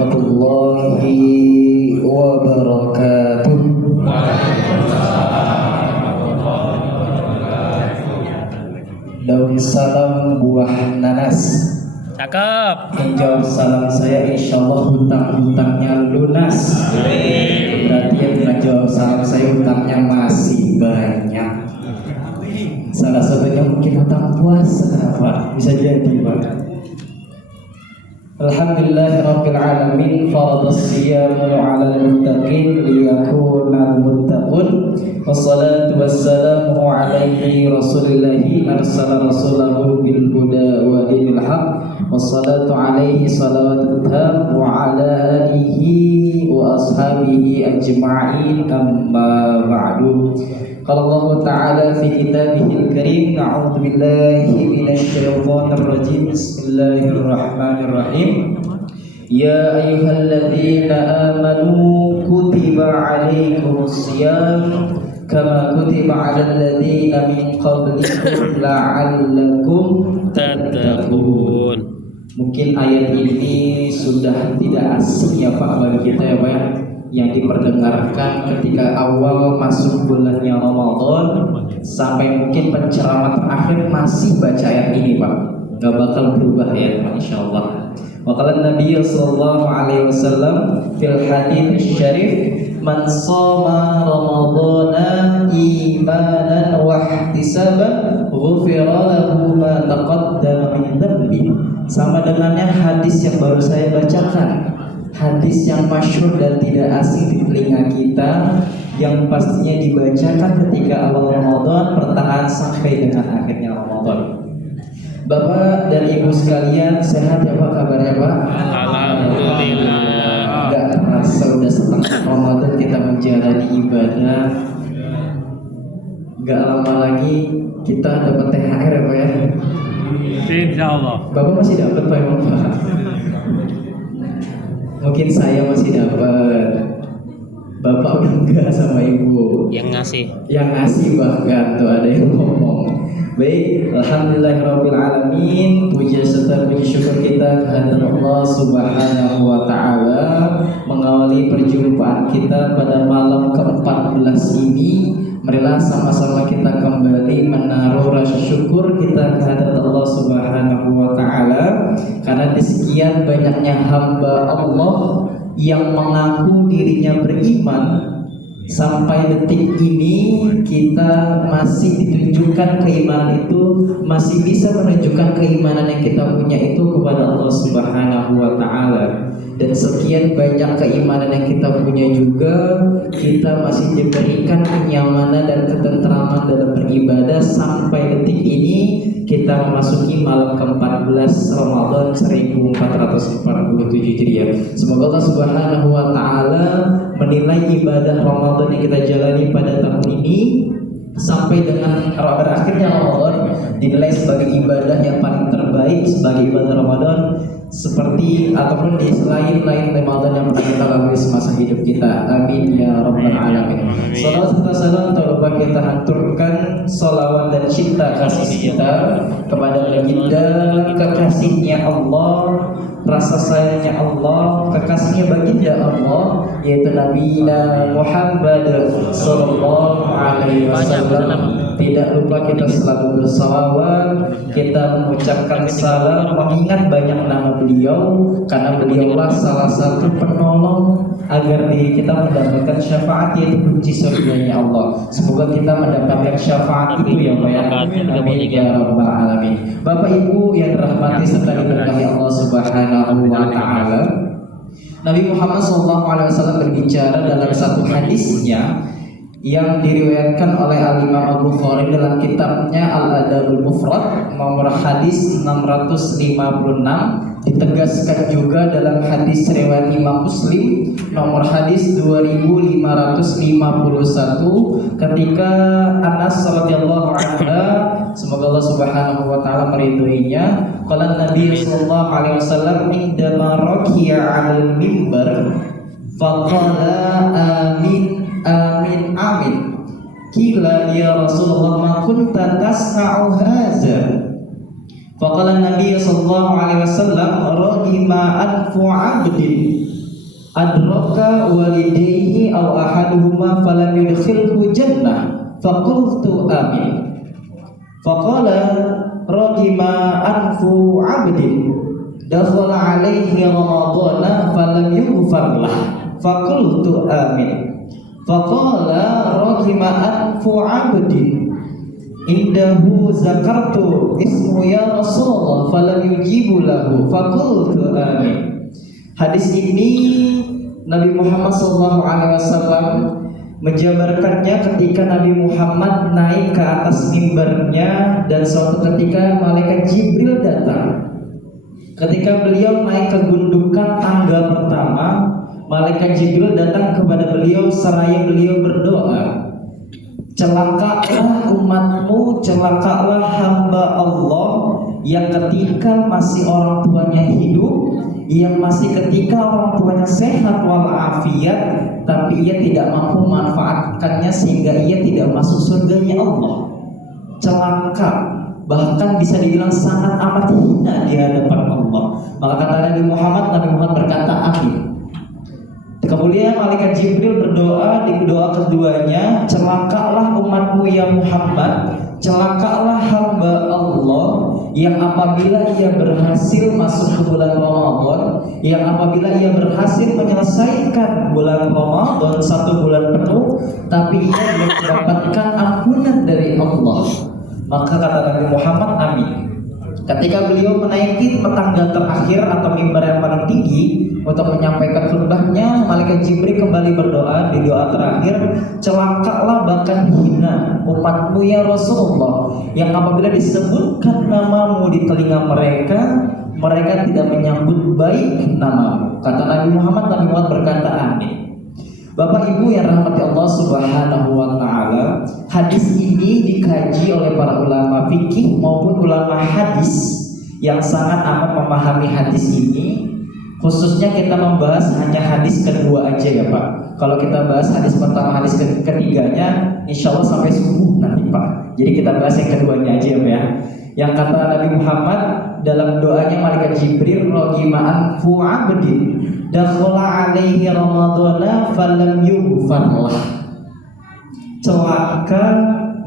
warahmatullahi wabarakatuh. Daun salam buah nanas. Cakep. Menjawab salam saya, insyaallah hutang-hutangnya lunas. Berarti yang menjawab salam saya hutangnya masih banyak. Salah satunya mungkin hutang puasa, Pak. Bisa jadi, Pak. Alhamdulillahirabbil alamin, faradhas siyamu 'alal muttaqin liyakunal muttaqun. Wassalatu wassalamu alaihi rasulillahi arsala rasulahu bil huda wa dinil haq. Wassalatu alaihi salawatut tam wa ala alihi wa ashabihi ajma'in, amma ba'du. Qala Allah Ta'ala fi kitabihil karim, a'udzu billahi minasyaitonir rajim. Bismillahirrahmanirrahim. Ya ayyuhalladzina amanu kutiba 'alaikumus shiyam kama kutiba 'alal ladzina min qablikum la'allakum tattaqun. Mungkin ayat ini sudah tidak asing ya Pak bagi kita ya Pak ya, yang diperdengarkan ketika awal masuk bulannya Ramadan sampai mungkin penceramah terakhir masih baca ayat ini Pak. Gak bakal berubah ya Pak, insyaallah. Wa qala Nabi sallallahu alaihi wasallam fil hadits syarif, man shoma ramadhana imanan wa ihtisaban ghufira lahu ma taqaddama min dhanbi. Sama dengannya hadis yang baru saya bacakan, hadis yang masyhur dan tidak asing di telinga kita, yang pastinya dibacakan ketika awal Ramadan, pertengahan sampai dengan akhirnya Ramadan. Bapak dan Ibu sekalian, sehat ya Pak kabarnya Pak? Alhamdulillah. Gak terasa udah setengah Ramadan kita menjalani ibadah. Gak lama lagi kita dapat THR ya Pak ya? Insyaallah. Bapak masih dapat Pak emang Pak? Mungkin saya masih dapat. Bapak udah enggak sama Ibu. Yang ngasih. Yang ngasih bahkan tuh ada yang ngomong. Baik, alhamdulillahirabbil alamin. Puji serta puji syukur kita kehadirat Allah Subhanahu wa taala mengawali perjumpaan kita pada malam ke-14 ini. Marilah sama-sama kita kembali menaruh rasa syukur kita kehadirat Allah Subhanahu wa taala karena di sekian banyaknya hamba Allah yang mengaku dirinya beriman, sampai detik ini kita masih ditunjukkan keimanan itu, masih bisa menunjukkan keimanan yang kita punya itu kepada Allah Subhanahu wa taala. Dan sekian banyak keimanan yang kita punya juga, kita masih diberikan kenyamanan dan ketentraman dalam beribadah sampai detik ini kita memasuki malam ke-14 Ramadan 1447 Hijriah. Semoga Allah Subhanahu wa taala menilai ibadah Ramadan yang kita jalani pada tahun ini sampai dengan berakhirnya Ramadan dinilai sebagai ibadah yang paling terbaik, sebagai ibadah Ramadan seperti ataupun di selain Ramadan yang pernah kita lalui semasa hidup kita. Amin ya rabbal alamin. Salawat serta salam tak lupa kita haturkan salawat dan cinta kasih kita kepada legenda kekasihnya Allah, rasa sayangnya Allah, kekasihnya baginda Allah, yaitu Nabi Muhammad sallallahu alaihi wasallam. Tidak lupa kita selalu bersalawat, kita mengucapkan salam, mengingat banyak nama beliau karena beliaulah salah satu penolong agar diri kita mendapatkan syafaat, yaitu kunci surganya Allah. Semoga kita mendapatkan syafaat itu ya Pak ya. Amin ya rabbal alamin. Bapak Ibu yang dirahmati serta diberkahi Allah Subhanahu wa taala, Nabi Muhammad SAW berbicara dalam satu hadisnya yang diriwayatkan oleh Al-Imam Al-Bukhari dalam kitabnya Al-Adabul Mufrad nomor hadis 656, ditegaskan juga dalam hadis riwayat Imam Muslim nomor hadis 2551 ketika Anas radhiyallahu anhu, semoga Allah Subhanahu wa taala meridhoinya, qala Nabi sallallahu alaihi wasallam indama raqiya 'alal mimbar faqala amin amin amin. Qila ya Rasulullah ma kunta tasna'u hadza? Faqala Nabi sallallahu alaihi wasallam raghima anfu 'abdin adraka walidayhi aw ahaduhuma falam yudkhilhu jannah faqultu amin. Faqala raghima anfu 'abdin dakhala alaihi ramadana falam yughfar lah faqultu amin. Faqala raghima anfu 'abdin indahu zakartu ismu ya Rasulullah falam yujibu lahu faqultu amin. Hadis ini Nabi Muhammad SAW menjabarkannya ketika Nabi Muhammad naik ke atas mimbarnya dan suatu ketika malaikat Jibril datang. Ketika beliau naik ke gundukan tangga pertama, malaikat Jibril datang kepada beliau seraya beliau berdoa, celakalah umatmu, celakalah hamba Allah yang ketika masih orang tuanya hidup, yang masih ketika orang tuanya sehat walafiat, tapi ia tidak mampu memanfaatkannya sehingga ia tidak masuk surganya Allah. Celaka, bahkan bisa dibilang sangat amat hina di hadapan Allah. Maka kata Nabi Muhammad berkata amin. Kemudian malaikat Jibril berdoa di doa keduanya, celakalah umatmu ya Muhammad, celakalah hamba Allah yang apabila ia berhasil masuk ke bulan Ramadan, yang apabila ia berhasil menyelesaikan bulan Ramadan 1 bulan penuh, tapi ia belum mendapatkan ampunan dari Allah. Maka kata Nabi Muhammad amin. Ketika beliau menaiki tangga terakhir atau mimbar yang paling tinggi untuk menyampaikan khutbahnya, malaikat Jibril kembali berdoa di doa terakhir, celakalah bahkan hina umatmu ya Rasulullah yang apabila disebutkan namamu di telinga mereka, mereka tidak menyambut baik namamu. Kata Nabi Muhammad berkata amin. Bapak Ibu yang rahmati Allah Subhanahu wa taala, hadis ini dikaji oleh para ulama fikih maupun ulama hadis yang sangat amat memahami hadis ini. Khususnya kita membahas hanya hadis kedua aja ya Pak. Kalau kita bahas hadis pertama, hadis ketiganya, insya Allah sampai subuh nanti Pak. Jadi kita bahas yang keduanya aja ya Pak ya. Yang kata Nabi Muhammad dalam doanya malaikat Jibril, rohima'an fu'abdin dakhala alaihi ramadana falam yughfar lah. Celaka,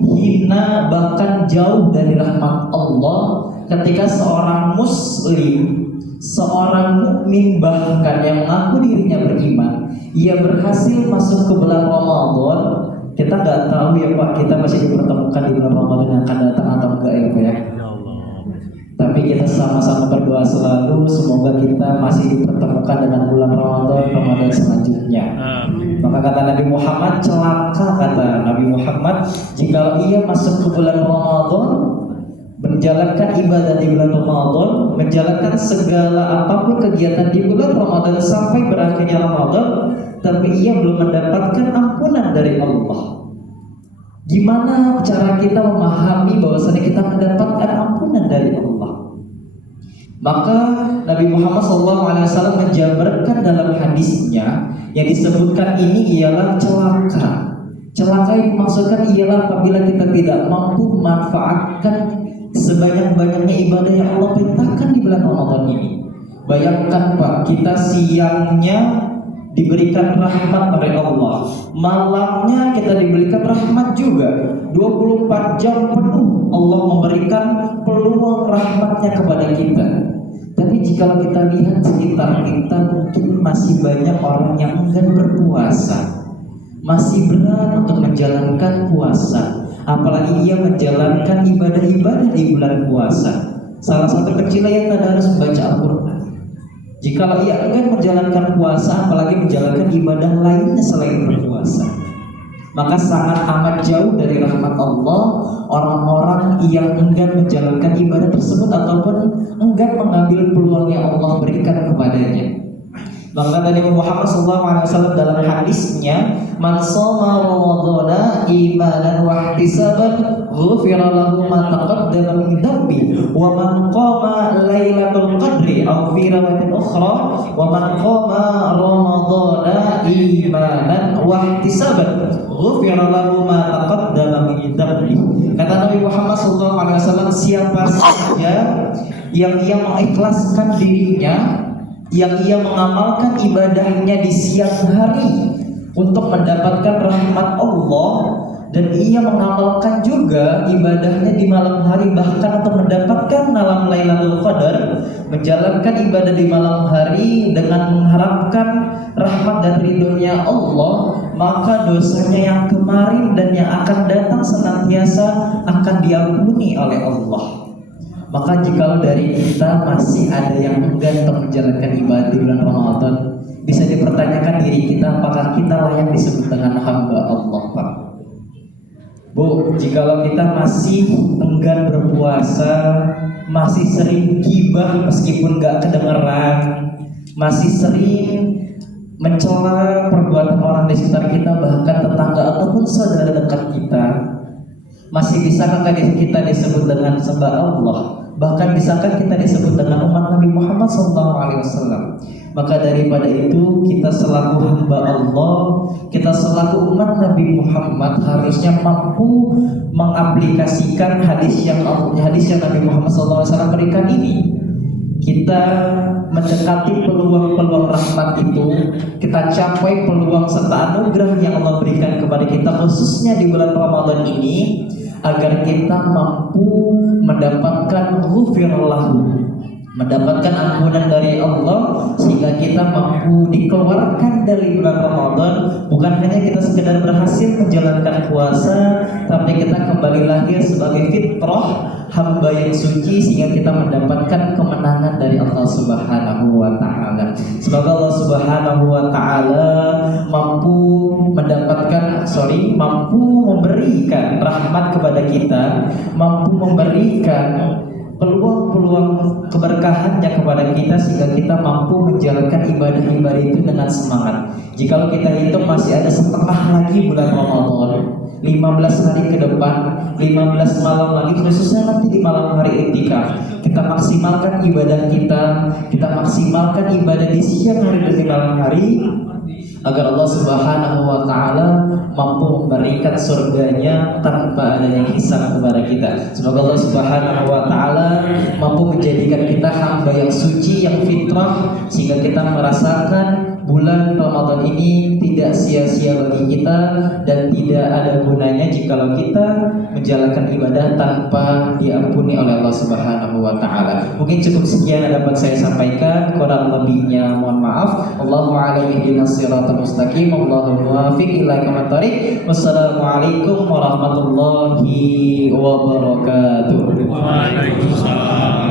hina, bahkan jauh dari rahmat Allah ketika seorang muslim, seorang mukmin bahkan yang mengaku dirinya beriman, ia berhasil masuk ke bulan Ramadan. Kita nggak tahu ya Pak, kita masih dipertemukan di bulan Ramadan yang akan datang atau enggak ya Pak ya. Tapi kita sama-sama berdoa selalu semoga kita masih dipertemukan dengan bulan Ramadan selanjutnya. Maka kata Nabi Muhammad, celaka kata Nabi Muhammad jika ia masuk ke bulan Ramadan, menjalankan ibadah di bulan Ramadan, menjalankan segala apapun kegiatan di bulan Ramadan sampai berakhirnya Ramadan, tapi ia belum mendapatkan ampunan dari Allah. Gimana cara kita memahami bahwasanya kita mendapatkan ampunan dari Allah? Maka Nabi Muhammad SAW menjabarkan dalam hadisnya yang disebutkan ini ialah celaka. Celaka yang dimaksudkan ialah apabila kita tidak mampu memanfaatkan sebanyak-banyaknya ibadah yang Allah perintahkan di bulan Ramadan ini. Bayangkan Pak, kita siangnya diberikan rahmat oleh Allah, malamnya kita diberikan rahmat juga. 24 jam penuh Allah memberikan peluang rahmatnya kepada kita. Tapi jika kita lihat sekitar kita, mungkin masih banyak orang yang enggan berpuasa, masih berat untuk menjalankan puasa, apalagi ia menjalankan ibadah-ibadah di bulan puasa. Salah satu kecil yang harus membaca Al-Quran. Jika ia enggan menjalankan puasa, apalagi menjalankan ibadah lainnya selain berpuasa, maka sangat amat jauh dari rahmat Allah orang-orang yang enggan menjalankan ibadah tersebut ataupun enggan mengambil peluang yang Allah berikan kepadanya. Maka Nabi Muhammad SAW dalam hadisnya, man shoma ramadhana imanan wa ihtisaban ghufira lahu ma taqaddama min dhanbi wa man qama lailatul qadri aw fi riwayatin ukhra wa man qama ramadhana imanan wa ihtisaban ghufira lahu ma taqaddama min dhanbi. Kata Nabi Muhammad SAW, siapa saja yang ia mengikhlaskan dirinya, yang ia mengamalkan ibadahnya di siang hari untuk mendapatkan rahmat Allah, dan ia mengamalkan juga ibadahnya di malam hari bahkan untuk mendapatkan malam Lailatul Qadar, menjalankan ibadah di malam hari dengan mengharapkan rahmat dan ridhonya Allah, maka dosanya yang kemarin dan yang akan datang senantiasa akan diampuni oleh Allah. Maka jikalau dari kita masih ada yang enggan untuk menjalankan ibadah di bulan Ramadan, bisa dipertanyakan diri kita, apakah kita layak disebut dengan hamba Allah, Pak? Bu, jikalau kita masih enggan berpuasa, masih sering gibah meskipun gak kedengeran, masih sering mencela perbuatan orang di sekitar kita, bahkan tetangga ataupun saudara dekat kita, masih bisakah kita disebut dengan hamba Allah? Bahkan bisakah kita disebut dengan umat Nabi Muhammad SAW? Maka daripada itu, kita selaku hamba Allah, kita selaku umat Nabi Muhammad harusnya mampu mengaplikasikan hadis yang Nabi Muhammad SAW berikan ini. Kita mendekati peluang-peluang rahmat itu, kita capai peluang serta anugerah yang Allah berikan kepada kita khususnya di bulan Ramadan ini, agar kita mampu mendapatkan ghufirallahu, mendapatkan ampunan dari Allah, sehingga kita mampu dikeluarkan dari bulan Ramadan. Bukan hanya kita sekedar berhasil menjalankan puasa, tapi kita kembali lahir sebagai fitrah hamba yang suci, sehingga kita mendapatkan kemenangan dari Allah Subhanahu wa Ta'ala. Semoga Allah Subhanahu wa Ta'ala mampu memberikan rahmat kepada kita, mampu memberikan peluang-peluang keberkahannya kepada kita, sehingga kita mampu menjalankan ibadah-ibadah itu dengan semangat. Jikalau kita hitung masih ada setengah lagi bulan Ramadan, 15 hari ke depan, 15 malam lagi, khususnya nanti di malam hari iktikaf, kita maksimalkan ibadah kita maksimalkan ibadah di siang hari dan di malam hari, agar Allah Subhanahu wa Ta'ala mampu memberikan surganya tanpa adanya hisab kepada kita. Semoga Allah Subhanahu wa Ta'ala mampu menjadikan kita hamba yang suci, yang fitrah, sehingga kita merasakan bulan Ramadan ini tidak sia-sia bagi kita dan tidak ada gunanya jikalau kita menjalankan ibadah tanpa diampuni oleh Allah Subhanahu wa Ta'ala. Mungkin cukup sekian yang dapat saya sampaikan, kurang lebihnya mohon maaf. Allahu a'lam ihdinas siratal mustaqim, Allahu muwaffiq ila aqwamit thoriq. Wassalamualaikum warahmatullahi wabarakatuh. Waalaikumsalam.